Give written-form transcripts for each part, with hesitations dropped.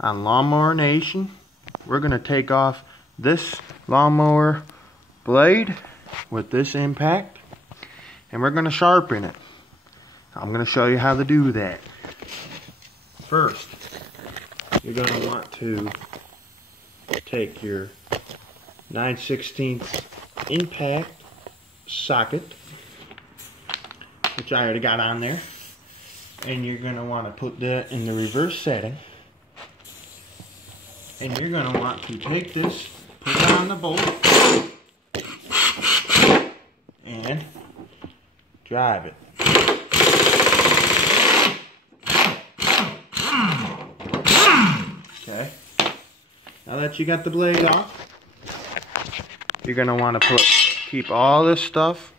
on Lawnmower Nation. We're going to take off this lawnmower blade with this impact, and we're going to sharpen it. I'm going to show you how to do that. First, you're going to want to take your 9/16 impact socket, which I already got on there, and you're going to want to put that in the reverse setting, and you're going to want to take this, put it on the bolt, and drive it. Okay, now that you got the blade off, you're going to want to keep all this stuff,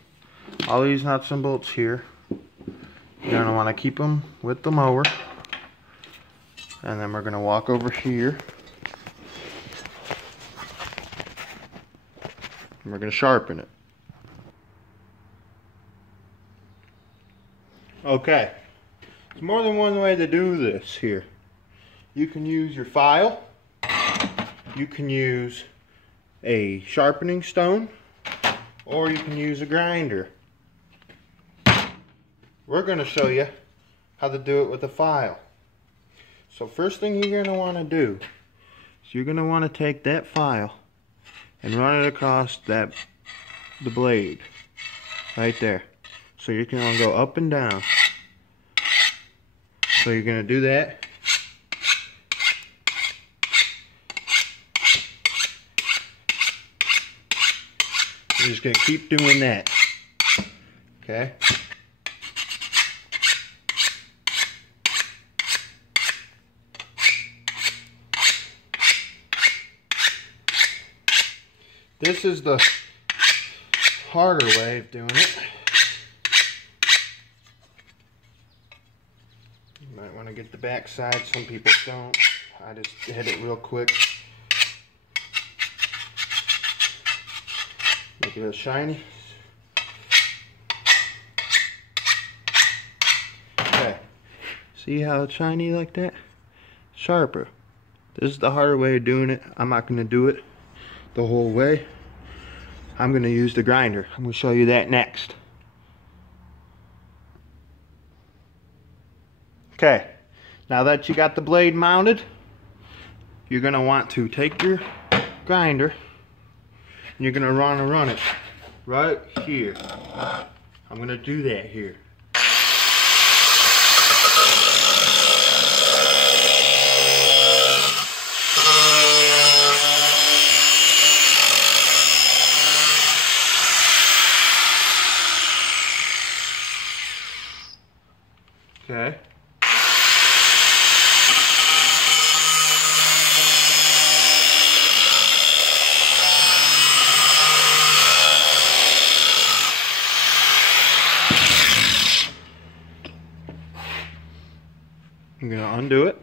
all these nuts and bolts here. You're going to want to keep them with the mower, and then we're going to walk over here and we're going to sharpen it. Okay, there's more than one way to do this here. You can use your file, you can use a sharpening stone, or you can use a grinder. We're going to show you how to do it with a file. So first thing you're going to want to do is you're going to want to take that file and run it across the blade right there. So you're going to go up and down. So you're going to do that. You're just going to keep doing that. Okay? This is the harder way of doing it. You might want to get the back side. Some people don't. I just hit it real quick. Make it a little shiny. Okay. See how it's shiny like that? Sharper. This is the harder way of doing it. I'm not going to do it the whole way. I'm going to use the grinder. I'm going to show you that next. Okay, now that you got the blade mounted, you're going to want to take your grinder and you're going to run it right here. I'm going to do that here. Okay. I'm going to undo it.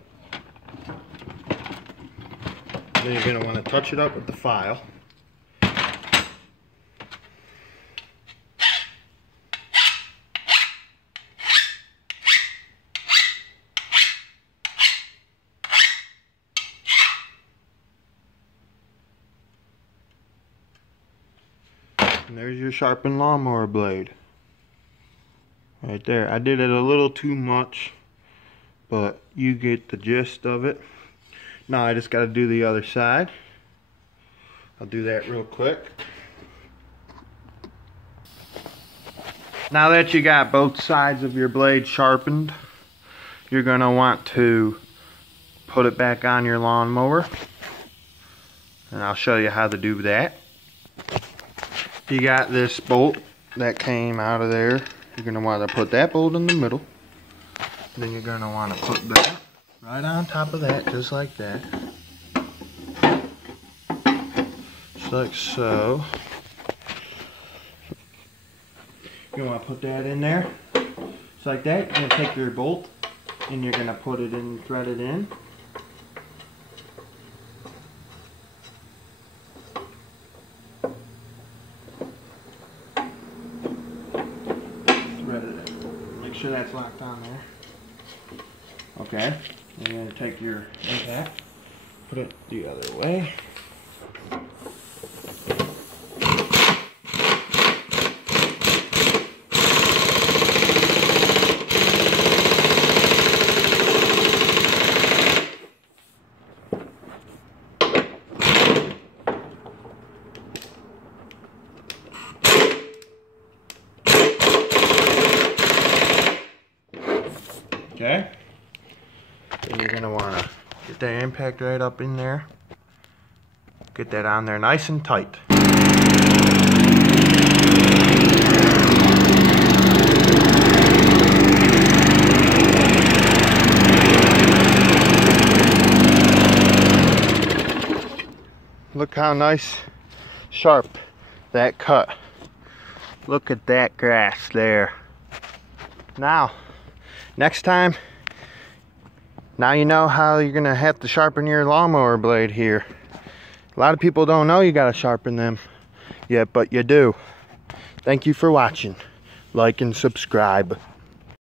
Then you're going to want to touch it up with the file. And there's your sharpened lawnmower blade. Right there. I did it a little too much, but you get the gist of it. Now I just got to do the other side. I'll do that real quick. Now that you got both sides of your blade sharpened, you're going to want to put it back on your lawnmower. And I'll show you how to do that. You got this bolt that came out of there. You're going to want to put that bolt in the middle. Then you're going to want to put that right on top of that, just like that. Just like so. You want to put that in there. Just like that. You're going to take your bolt and you're going to put it in, thread it in. Thread it in. Make sure that's locked on there. Okay. You're going to take your impact, put it the other way. Okay, then you're going to want to get that impact right up in there. Get that on there nice and tight. Look how nice, sharp that cut. Look at that grass there. Now, next time, now you know how you're gonna have to sharpen your lawnmower blade here. A lot of people don't know you gotta sharpen them yet, but you do. Thank you for watching. Like and subscribe.